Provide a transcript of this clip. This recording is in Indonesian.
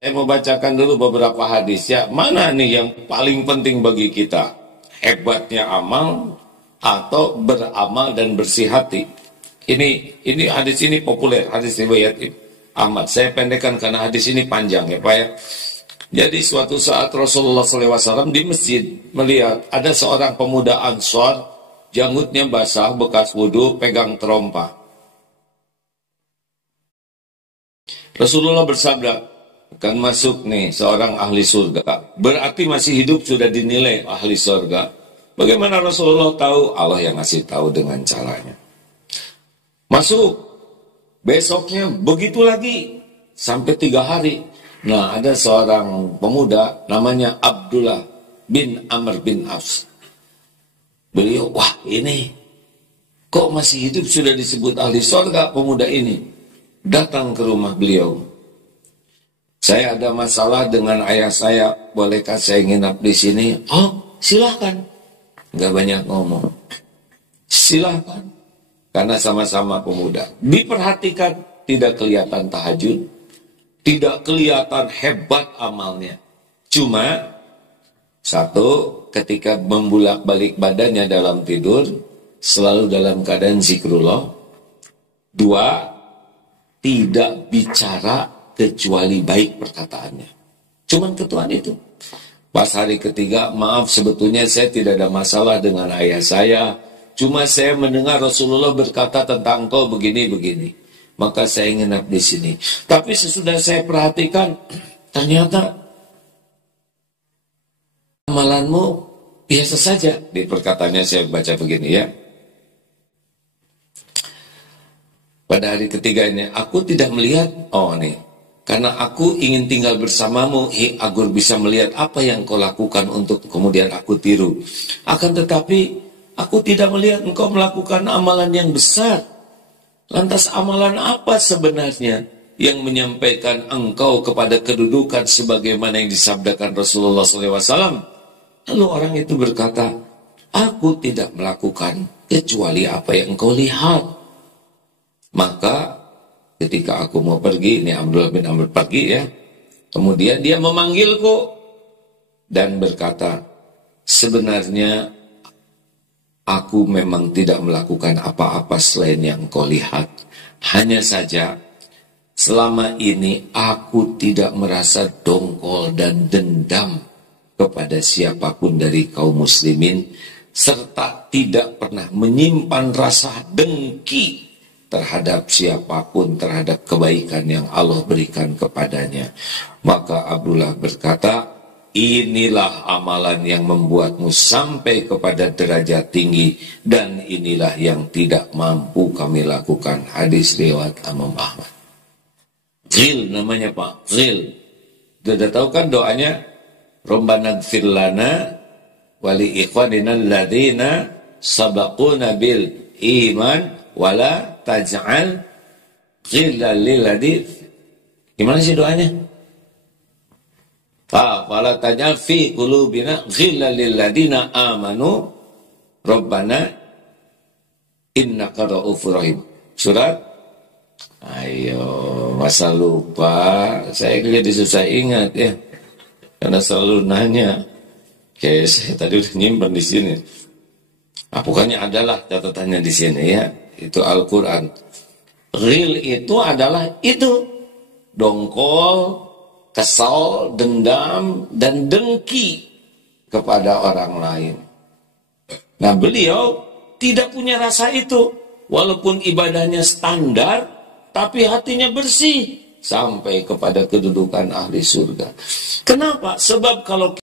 Saya mau bacakan dulu beberapa hadis ya. Mana nih yang paling penting bagi kita? Hebatnya amal atau beramal dan bersih hati? Ini hadis ini populer, hadis riwayat Ahmad. Saya pendekkan karena hadis ini panjang ya Pak ya. Jadi suatu saat Rasulullah SAW di masjid melihat ada seorang pemuda Ansor, janggutnya basah, bekas wudhu, pegang terompa. Rasulullah bersabda, akan masuk nih seorang ahli surga. Berarti masih hidup sudah dinilai ahli surga. Bagaimana Rasulullah tahu? Allah yang ngasih tahu dengan caranya. Masuk. Besoknya begitu lagi. Sampai 3 hari. Nah, ada seorang pemuda namanya Abdullah bin Amr bin As. Beliau, wah ini kok masih hidup sudah disebut ahli surga pemuda ini. Datang ke rumah beliau. Saya ada masalah dengan ayah saya, bolehkah saya nginap di sini? Oh, silahkan. Nggak banyak ngomong. Silahkan. Karena sama-sama pemuda. Diperhatikan, tidak kelihatan tahajud, tidak kelihatan hebat amalnya. Cuma, satu, ketika membulak-balik badannya dalam tidur, selalu dalam keadaan zikrullah. 2, tidak bicara kecuali baik perkataannya. Cuman ketuaan itu. Pas hari ketiga, maaf sebetulnya saya tidak ada masalah dengan ayah saya. Cuma saya mendengar Rasulullah berkata tentang engkau begini-begini. Maka saya nginap di sini. Tapi sesudah saya perhatikan, ternyata amalanmu biasa saja. Di perkataannya saya baca begini ya. Pada hari ketiga ini, aku tidak melihat, oh nih, karena aku ingin tinggal bersamamu agar bisa melihat apa yang kau lakukan untuk kemudian aku tiru. Akan tetapi aku tidak melihat engkau melakukan amalan yang besar. Lantas amalan apa sebenarnya yang menyampaikan engkau kepada kedudukan sebagaimana yang disabdakan Rasulullah SAW? Lalu orang itu berkata, aku tidak melakukan kecuali apa yang engkau lihat. Maka ketika aku mau pergi, ini Abdullah bin Amr pergi ya. Kemudian dia memanggilku dan berkata, sebenarnya aku memang tidak melakukan apa-apa selain yang kau lihat. Hanya saja selama ini aku tidak merasa dongkol dan dendam kepada siapapun dari kaum muslimin, serta tidak pernah menyimpan rasa dengki terhadap siapapun, terhadap kebaikan yang Allah berikan kepadanya. Maka Abdullah berkata, inilah amalan yang membuatmu sampai kepada derajat tinggi, dan inilah yang tidak mampu kami lakukan. Hadis riwayat Imam Ahmad. Ghil namanya Pak, Ghil. Sudah tahu kan doanya? Rabbana ighfir lana wa li ikhwanina alladziina sabaquna bil iman wala taj'al ghillan lil ladzi. Gimana sih doanya? Wala taj'al fi qulubina ghillan lil ladzina amanu rabbana innaka ra'ufur rahim. Surat, ayo masa lupa, saya jadi susah ingat ya, karena selalu nanya. Oke, saya tadi udah nyimpen di sini. Pokoknya adalah catatannya di sini ya. Itu Al-Quran. Ghil itu adalah itu. Dongkol, kesal, dendam, dan dengki kepada orang lain. Nah beliau tidak punya rasa itu. Walaupun ibadahnya standar, tapi hatinya bersih. Sampai kepada kedudukan ahli surga. Kenapa? Sebab kalau